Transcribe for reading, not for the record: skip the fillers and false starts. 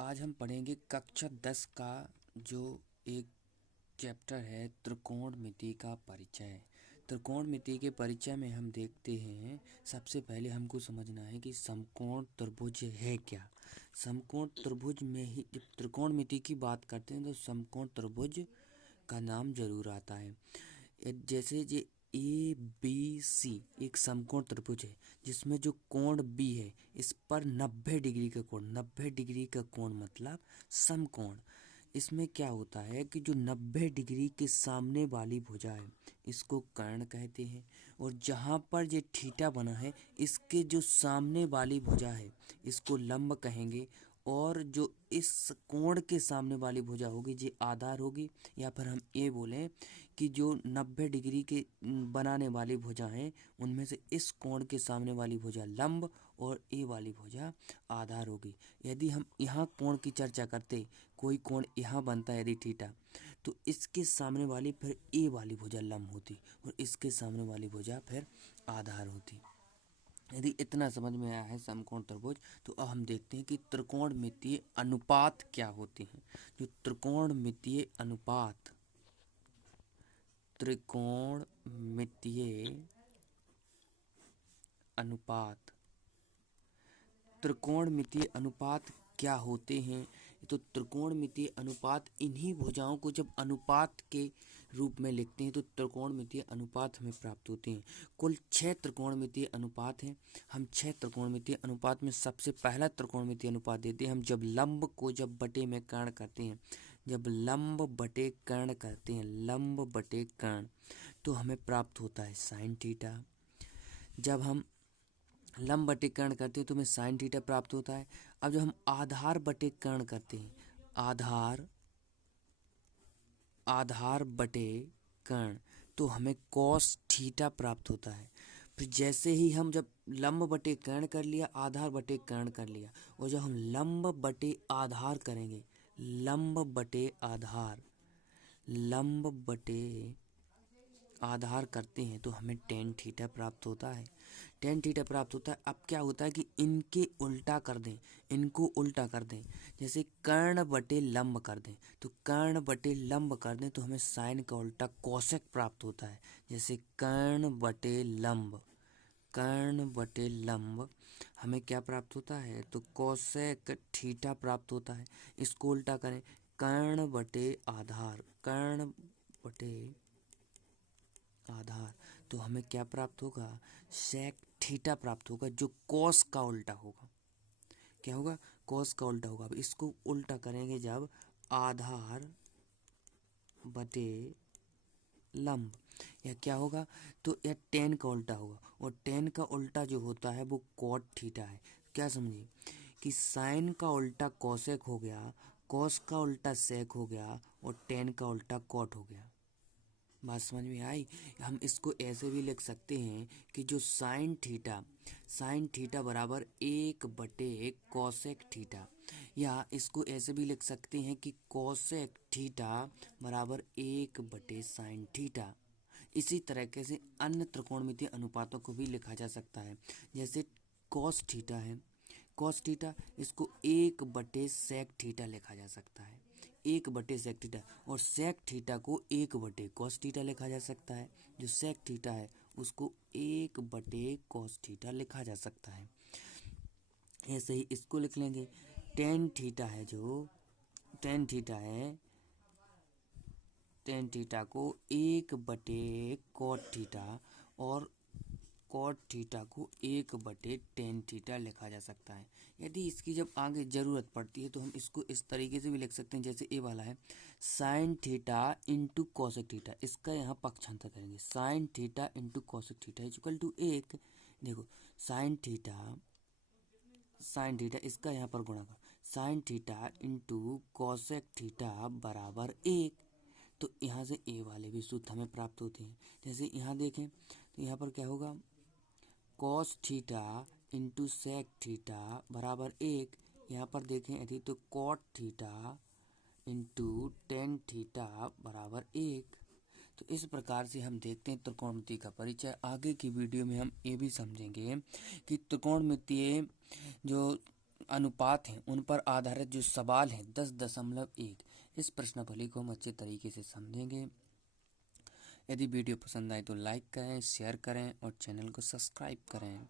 आज हम पढ़ेंगे कक्षा 10 का जो एक चैप्टर है त्रिकोणमिति का परिचय। त्रिकोणमिति के परिचय में हम देखते हैं, सबसे पहले हमको समझना है कि समकोण त्रिभुज है क्या। समकोण त्रिभुज में ही जब त्रिकोणमिति की बात करते हैं तो समकोण त्रिभुज का नाम जरूर आता है। जैसे ये ABC एक समकोण त्रिभुज है जिसमें जो कोण B है इस पर 90 डिग्री का कोण, 90 डिग्री का कोण मतलब समकोण। इसमें क्या होता है कि जो 90 डिग्री के सामने वाली भुजा है इसको कर्ण कहते हैं, और जहाँ पर ये थीटा बना है इसके जो सामने वाली भुजा है इसको लंब कहेंगे, और जो इस कोण के सामने वाली भुजा होगी ये आधार होगी। या फिर हम ये बोलें कि जो 90 डिग्री के बनाने वाली भुजा हैं उनमें से इस कोण के सामने वाली भुजा लंब और ए वाली भुजा आधार होगी। यदि हम यहाँ कोण की चर्चा करते, कोई कोण यहाँ बनता है यदि थीटा, तो इसके सामने वाली फिर ए वाली भुजा लंब होती और इसके सामने वाली भुजा फिर आधार होती। यदि इतना समझ में आया है समकोण त्रिभुज, तो अब हम देखते हैं कि त्रिकोणमितीय अनुपात क्या होते हैं। जो त्रिकोणमितीय अनुपात, त्रिकोणमितीय अनुपात, त्रिकोणमितीय अनुपात क्या होते हैं। तो त्रिकोणमितीय अनुपात इन्हीं भुजाओं को जब अनुपात के रूप में लिखते हैं तो त्रिकोणमितीय अनुपात हमें प्राप्त होते हैं। कुल 6 त्रिकोणमितीय अनुपात हैं। हम 6 त्रिकोणमितीय अनुपात में सबसे पहला त्रिकोणमितीय अनुपात देते हैं हम जब लंब को जब बटे में कर्ण करते हैं। जब लंब बटे कर्ण करते हैं, लंब बटे कर्ण, तो हमें प्राप्त होता है साइन थीटा। जब हम लंब बटे कर्ण करते हैं तो हमें साइन थीटा प्राप्त होता है। अब जब हम आधार बटे कर्ण करते हैं, आधार बटे कर्ण, तो हमें कॉस थीटा प्राप्त होता है। फिर जैसे ही हम जब लंब बटे कर्ण कर लिया, आधार बटे कर्ण कर लिया, और जब हम लंब बटे आधार करेंगे, लंब बटे आधार, लंब बटे आधार करते हैं तो हमें टेन थीटा प्राप्त होता है। टेन थीटा प्राप्त होता है। अब क्या होता है कि इनके उल्टा कर दें, इनको उल्टा कर दें, जैसे कर्ण बटे लंब कर दें, तो कर्ण बटे लंब कर दें तो हमें साइन का उल्टा कोसेक प्राप्त होता है। जैसे कर्ण बटे लंब, कर्ण बटे लंब हमें क्या प्राप्त होता है, तो कोसेक थीटा प्राप्त होता है। इसको उल्टा करें, कर्ण बटे आधार, कर्ण बटे आधार, तो हमें क्या प्राप्त होगा, सेक थीटा प्राप्त होगा, जो कॉस का उल्टा होगा। क्या होगा, कॉस का उल्टा होगा। अब इसको उल्टा करेंगे जब आधार बटे लंब, या क्या होगा, तो यह टेन का उल्टा होगा, और टेन का उल्टा जो होता है वो कॉट थीटा है। क्या समझिए कि साइन का उल्टा कॉसेक हो गया, कॉस का उल्टा सेक हो गया, और टेन का उल्टा कॉट हो गया। बात समझ में आई। हम इसको ऐसे भी लिख सकते हैं कि जो साइन थीटा, साइन थीटा बराबर 1/कोसेक थीटा, या इसको ऐसे भी लिख सकते हैं कि कोसेक थीटा बराबर 1/साइन थीटा। इसी तरीके से अन्य त्रिकोणमितीय अनुपातों को भी लिखा जा सकता है। जैसे कॉस थीटा है, कॉस थीटा, इसको 1/सेक थीटा लिखा जा सकता है, 1/सेक थीटा, और सेक थीटा को 1/कॉस थीटा लिखा जा सकता है। जो सेक थीटा है उसको 1/कॉस थीटा लिखा जा सकता है। ऐसे ही इसको लिख लेंगे, टेन थीटा है, जो टेन थीटा है, टेन थीटा को 1/कॉट थीटा और कॉट थीटा को 1/टेन थीटा लिखा जा सकता है। यदि इसकी जब आगे ज़रूरत पड़ती है तो हम इसको इस तरीके से भी लिख सकते हैं, जैसे ए वाला है sine theta into cosec theta, इसका यहाँ पक्षांतर करेंगे, sine theta into cosec theta equal to 1। देखो साइन थीटा, साइन थीटा इसका यहाँ पर गुणा कर, sign theta into cosec theta बराबर 1। तो यहाँ से ए वाले भी सूत्र हमें प्राप्त होते हैं। जैसे यहाँ देखें तो यहाँ पर क्या होगा, cos theta into sec theta बराबर 1। यहाँ पर देखें यदि तो cot theta into tan theta बराबर 1। तो इस प्रकार से हम देखते हैं त्रिकोणमिति का परिचय। आगे की वीडियो में हम ये भी समझेंगे कि त्रिकोणमितीय जो अनुपात हैं उन पर आधारित जो सवाल है 10.1, इस प्रश्नावली को हम अच्छे तरीके से समझेंगे। यदि वीडियो पसंद आए तो लाइक करें, शेयर करें और चैनल को सब्सक्राइब करें।